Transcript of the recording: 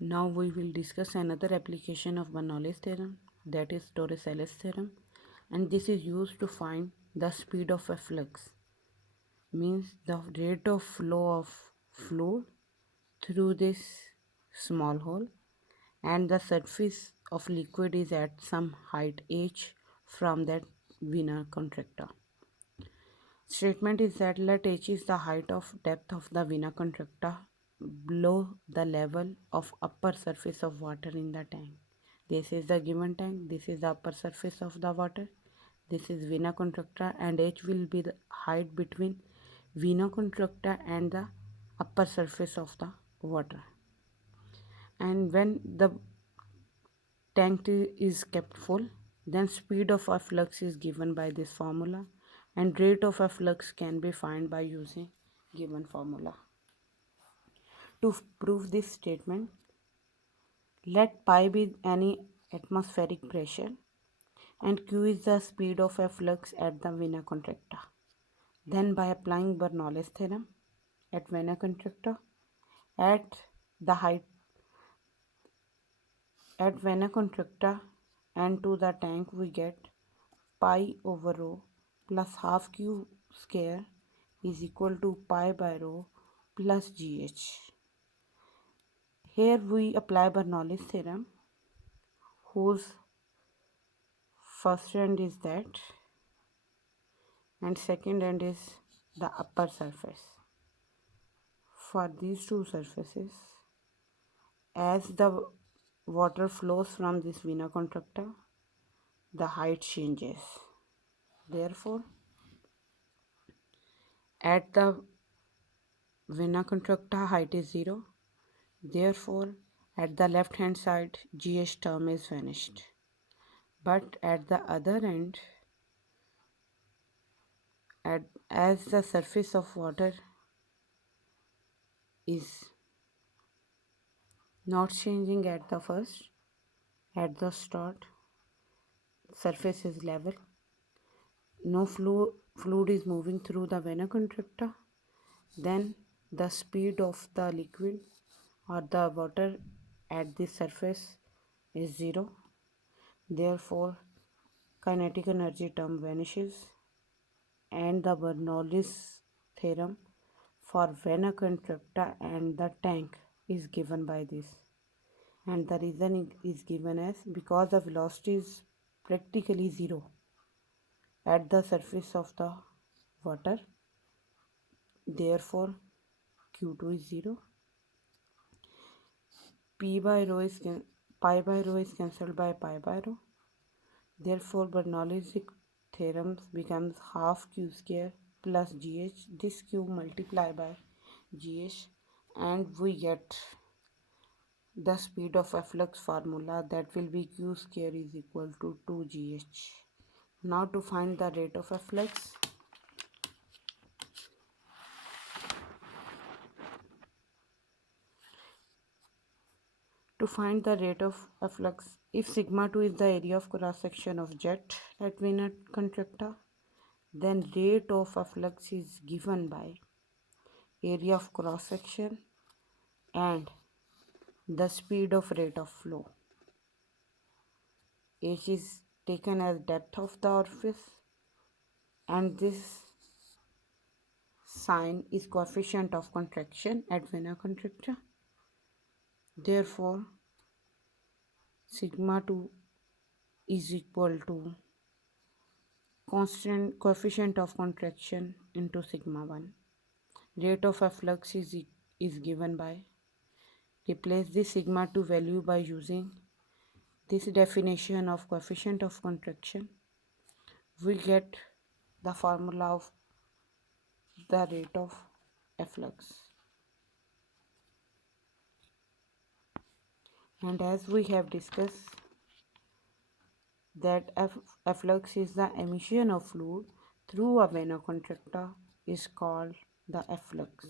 Now we will discuss another application of Bernoulli's theorem, that is Taurus Ls theorem, and this is used to find the speed of a flux, means the rate of flow of fluid through this small hole, and the surface of liquid is at some height h from that vena contracta. Statement is that let h is the height of depth of the vena contracta below the level of upper surface of water in the tank. This is the given tank, this is the upper surface of the water, this is vena contracta, and h will be the height between vena contracta and the upper surface of the water. And when the tank is kept full, then speed of efflux is given by this formula, and rate of efflux can be found by using given formula. To prove this statement, let pi be any atmospheric pressure and q is the speed of efflux at the vena contracta. Then by applying Bernoulli's theorem at vena contracta at the height at vena contracta and to the tank, we get pi over rho plus half q square is equal to pi by rho plus gh. Here we apply Bernoulli's theorem, whose first end is that and second end is the upper surface. For these two surfaces, as the water flows from this vena contracta, the height changes. Therefore, at the vena contracta height is 0. Therefore, at the left hand side, GH term is vanished. But at the other end, as the surface of water is not changing at the first, at the start, surface is level. No fluid is moving through the vena contracta. Then the speed of the liquid or the water at this surface is 0. Therefore, kinetic energy term vanishes, and the Bernoulli's theorem for vena contracta and the tank is given by this. And the reason is given as because the velocity is practically 0 at the surface of the water. Therefore, Q2 is 0. Pi by rho is cancelled by pi by rho. Therefore, Bernoulli's theorem becomes half q square plus gh. This q multiplied by gh, and we get the speed of efflux formula, that will be q square is equal to 2gh. Now to find the rate of efflux, if sigma 2 is the area of cross section of jet at vena contracta, then rate of efflux is given by area of cross section and the speed of rate of flow. H is taken as depth of the orifice, and this sign is coefficient of contraction at vena contracta. Therefore, sigma 2 is equal to constant coefficient of contraction into sigma 1. Rate of efflux is given by, replace the sigma 2 value by using this definition of coefficient of contraction. We get the formula of the rate of efflux. And as we have discussed that efflux is the emission of fluid through a vena contracta is called the efflux.